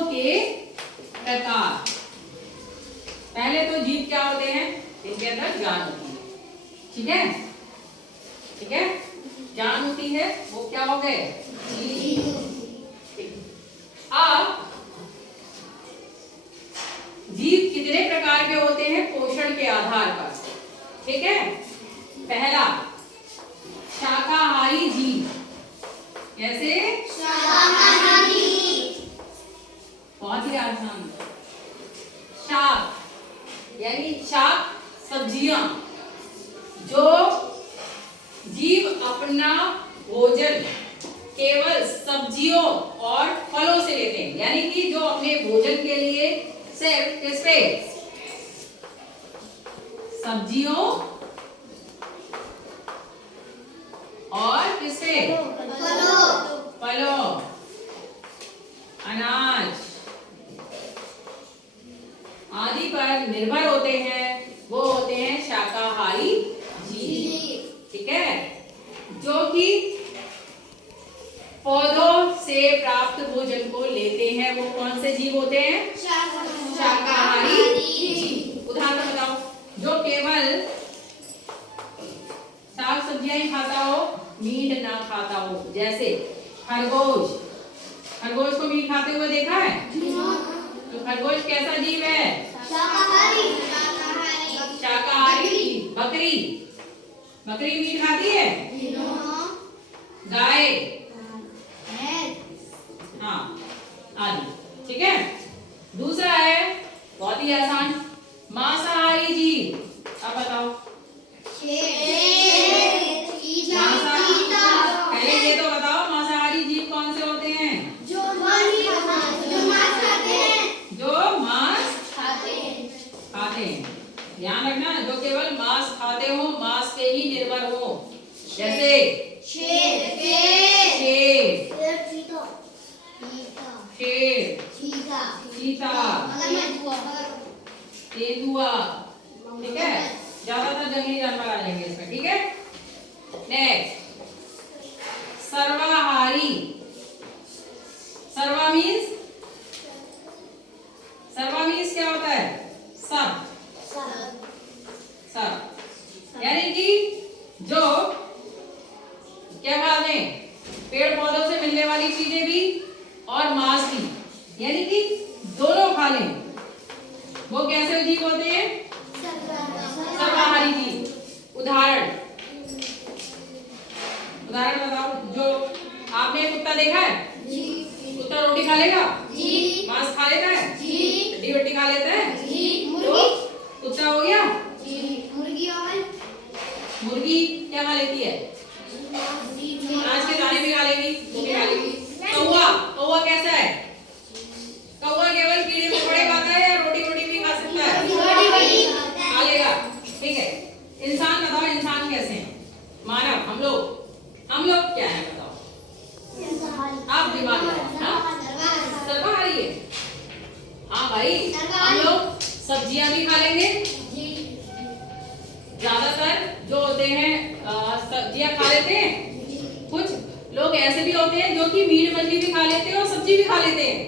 जीवों के प्रकार। पहले तो जीव क्या होते हैं, इनके अंदर जान होती है, ठीक है, ठीक है, जान होती है, वो क्या हो गए, जीव। अब जीव कितने प्रकार के होते हैं पोषण के आधार पर, ठीक है। पहला शाकाहारी जीव, कैसे, शाकाहारी, बहुत ही आसान। शाक यानी शाक सब्जियां, जो जीव अपना भोजन केवल सब्जियों और फलों से लेते हैं, यानी कि जो अपने भोजन के लिए सिर्फ किससे, सब्जियों और किससे, फलों, अनाज आदि पर निर्भर होते हैं, वो होते हैं शाकाहारी जीव, ठीक है। जो कि पौधों से प्राप्त भोजन को लेते हैं, वो कौन से जीव होते हैं, शाकाहारी जीव। उदाहरण बताओ, जो केवल साग सब्जियां ही खाता हो, मीट ना खाता हो, जैसे खरगोश। खरगोश को मीट खाते हुए देखा है? तो खरगोश कैसा जीव है, शाकाहारी, शाकाहारी। बकरी, बकरी मीट खाती है? गाय, हाँ, आदि, ठीक है। दूसरा है बहुत ही आसान, मांसाहारी जीव। अब बताओ, पहले ये तो बताओ मांसाहारी जीव कौन से होते हैं, जो मांस खाते हैं। ध्यान रखना, जो केवल मांस खाते हो, मांस पे ही निर्भर हो, जैसे शेर, चीता, तेंदुआ, ठीक है। ज्यादातर जंगली जानवर आ जाएंगे इसमें, ठीक है। नेक्स्ट, सर्वाहारी। सर्वा मीन्स क्या होता है, सब, यानी कि जो क्या खाते हैं, पेड़ पौधों से मिलने वाली चीजें भी और मांस भी, यानी कि दोनों खा लें, वो कैसे जीव होते हैं, सर्वाहारी जीव। उदाहरण बताओ, जो आपने कुत्ता देखा है, कुत्ता रोटी खा लेगा, मांस खा लेता है, हड्डी वड्डी खा लेता है, तो कुत्ता हो गया। मुर्गी क्या खा लेती है, अनाज के दाने भी खा लेगी, वो भी खा लेगी। कौवा कैसा है, कौवा केवल कीड़े मकोड़े खाता है या रोटी वोटी भी खा सकता है, खा लेगा, ठीक है। इंसान बताओ, इंसान कैसे हैं, मानव, हम लोग क्या है बताओ, आप दिमाग लगाओ, सर्वाहारी है। हाँ भाई, हम लोग सब्जियां भी खा लेंगे, ज्यादातर जो होते हैं सब्जियां खा लेते हैं। कुछ लोग ऐसे भी होते हैं जो कि मीट मछली भी खा लेते हैं और सब्जी भी खा लेते हैं।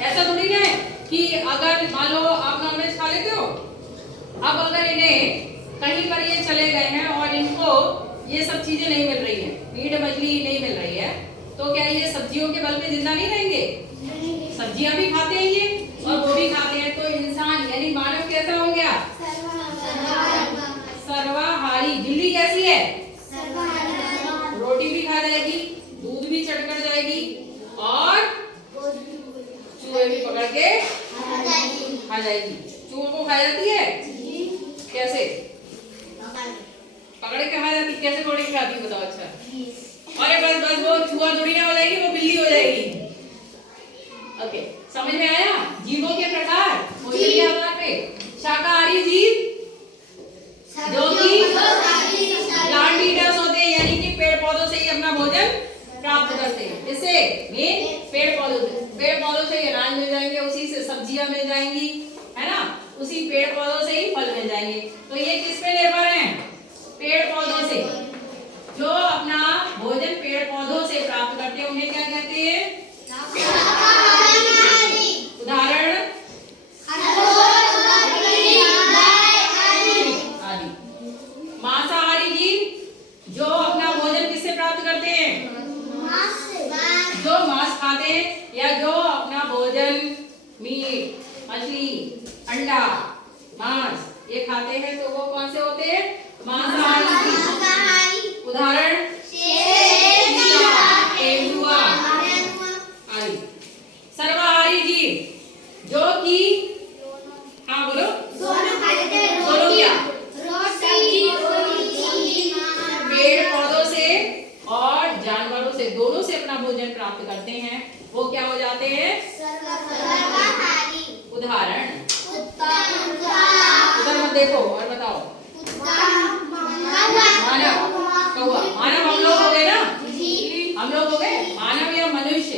ऐसा थोड़ी ना है कि अगर मान लो आप नॉनवेज खा लेते हो, अब अगर इन्हें कहीं पर ये चले गए हैं और इनको ये सब चीजें नहीं मिल रही है, मीट मछली नहीं मिल रही है, तो क्या ये सब्जियों के बल पे जिंदा नहीं रहेंगे, सब्जियां भी खाते हैं ये और वो भी खाते हैं। तो इंसान यानी मानव कैसा हो गया, सर्वाहारी। बिल्ली कैसी है, रोटी भी खा जाएगी, दूध भी चटकर जाएगी और चूहे भी पकड़ के खा जाएगी। चूहों को खा जाती है, कैसे पकड़ के खा जाती, कैसे पकड़ के खाती बताओ। अच्छा, अरे बस वो चूहा थोड़ी ना हो जाएगी, वो बिल्ली हो जाएगी। ओके, समझ में आया। जीवों के प्रकार, भोजन के आधार पे शाकाहारी जीव जो कि प्लांट ईटर्स होते हैं, यानी कि पेड़ पौधों से ही अपना भोजन प्राप्त करते हैं। इससे मेन पेड़ पौधों से ही अनाज मिल जाएंगे, उसी से सब्जियां मिल जाएंगी, है ना, उसी पेड़ पौधों से ही फल मिल जाएंगे। तो ये किस पे निर्भर हैं, पेड़ पौधों से। जो अपना भोजन पेड़ पौधों से प्राप्त करते हैं उन्हें क्या कहते हैं, खाते हैं या जो अपना भोजन मीट, मछली, अंडा, मांस ये खाते हैं तो वो कौन से होते हैं? मांसाहारी। उदाहरण तेंदुआ आदि। सर्वाहारी जीव जो कि हाँ बोलो बोलो क्या? पेड़ पौधों से और जानवरों से दोनों से अपना भोजन प्राप्त करते हैं वो क्या हो जाते हैं? उदाहरण उधर मत देखो और बताओ। मानव कौवा। मानव हम लोग हो गए ना? हम लोग हो गए मानव या मनुष्य।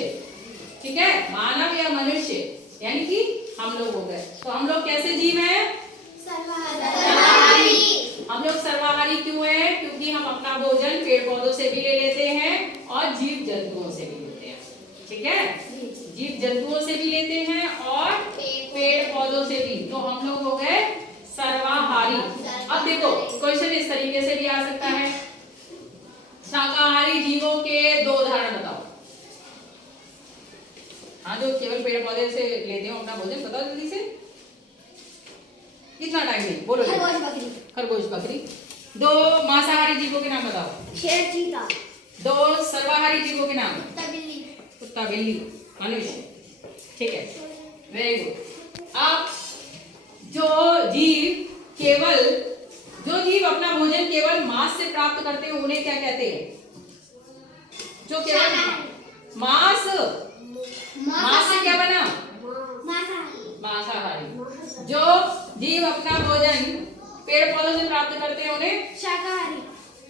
ठीक है, मानव या मनुष्य यानी कि हम लोग हो गए। तो हम लोग कैसे जीव हैं? सर्वाहारी। हम लोग सर्वाहारी क्यों हैं? क्योंकि हम अपना भोजन पेड़ पौधों से भी ले लेते हैं और जीव जंतुओं से भी लेते हैं। ठीक है, जीव जंतुओं से भी लेते हैं और पेड़ पौधों से भी। तो हम लोग हो गए सर्वाहारी। अब देखो क्वेश्चन इस तरीके से भी आ सकता है, शाकाहारी जीवों के दो उदाहरण बताओ। हाँ, जो केवल पेड़ पौधे से लेते हो अपना भोजन, बताओ जल्दी से। कितना टाइम नहीं, बोलो। खरगोश बकरी। दो मांसाहारी जीवों के नाम बताओ। शेर चीता। दो सर्वाहारी जीवों के नाम। कुत्ता बिल्ली। बिल्ली, मनुष्य। ठीक है, वेरी गुड। अब जो जीव अपना भोजन केवल मांस से प्राप्त करते हैं उन्हें क्या कहते हैं? जो केवल मांस से क्या बना? मांसाहारी। जो जीव अपना भोजन पेड़ पौधों से प्राप्त करते हैं उन्हें शाकाहारी।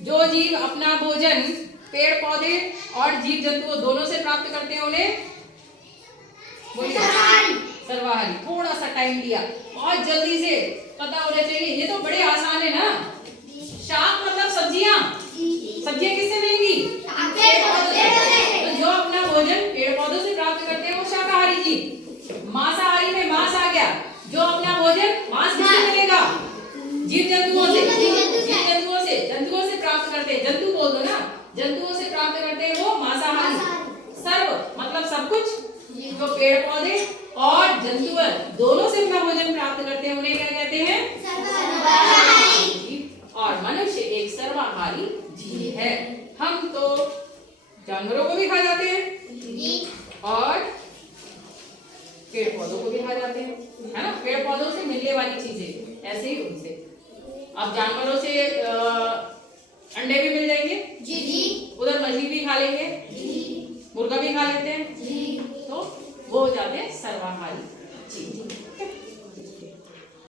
जो जीव अपना भोजन पेड़ पौधे और जीव जंतुओं दोनों से प्राप्त करते हैं उन्हें सर्वाहारी। थोड़ा सा टाइम लिया, बहुत जल्दी से पता होना चाहिए। ये तो बड़े आसान है ना। शाक मतलब सब्जियां। सब्जियां किससे मिलेंगी? तो जो अपना भोजन पेड़ पौधों से प्राप्त करते हैं वो शाकाहारी जीव। मांसाहारी में मांस आ गया। जो अपना भोजन मांस किससे मिलेगा? जीव जंतुओं से। जंतुओं से प्राप्त करते हैं, जंतु बोल दो ना, जंतुओं से प्राप्त करते हैं वो मांसाहारी। सर्व मतलब सब कुछ, जो पेड़ पौधे और जंतु दोनों से अपना भोजन प्राप्त करते हैं उन्हें क्या कहते हैं? और मनुष्य एक सर्वाहारी जीव है। हम तो जानवरों को भी खा जाते हैं और पेड़ पौधों को भी खा जाते हैं, है ना। पेड़ पौधों से मिलने वाली चीजें, ऐसे ही उनसे। अब जानवरों से अंडे भी मिल जाएंगे, उधर मछली भी खा लेंगे, मुर्गा भी खा लेते हैं, तो वो हो जाते हैं सर्वाहारी जीव।